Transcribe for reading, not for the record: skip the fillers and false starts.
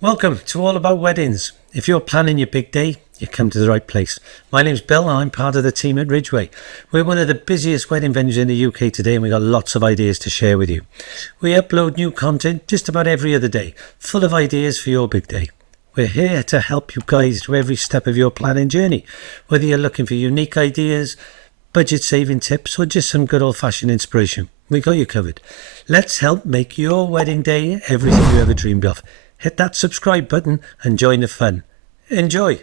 Welcome to All About Weddings. If you're planning your big day, you come to the right place. My name's Bill and I'm part of the team at Ridgeway. We're one of the busiest wedding venues in the UK today and we've got lots of ideas to share with you. We upload new content just about every other day, full of ideas for your big day. We're here to help you guys through every step of your planning journey, whether you're looking for unique ideas, budget saving tips or just some good old fashioned inspiration. We got you covered. Let's help make your wedding day everything you ever dreamed of. Hit that subscribe button and join the fun. Enjoy!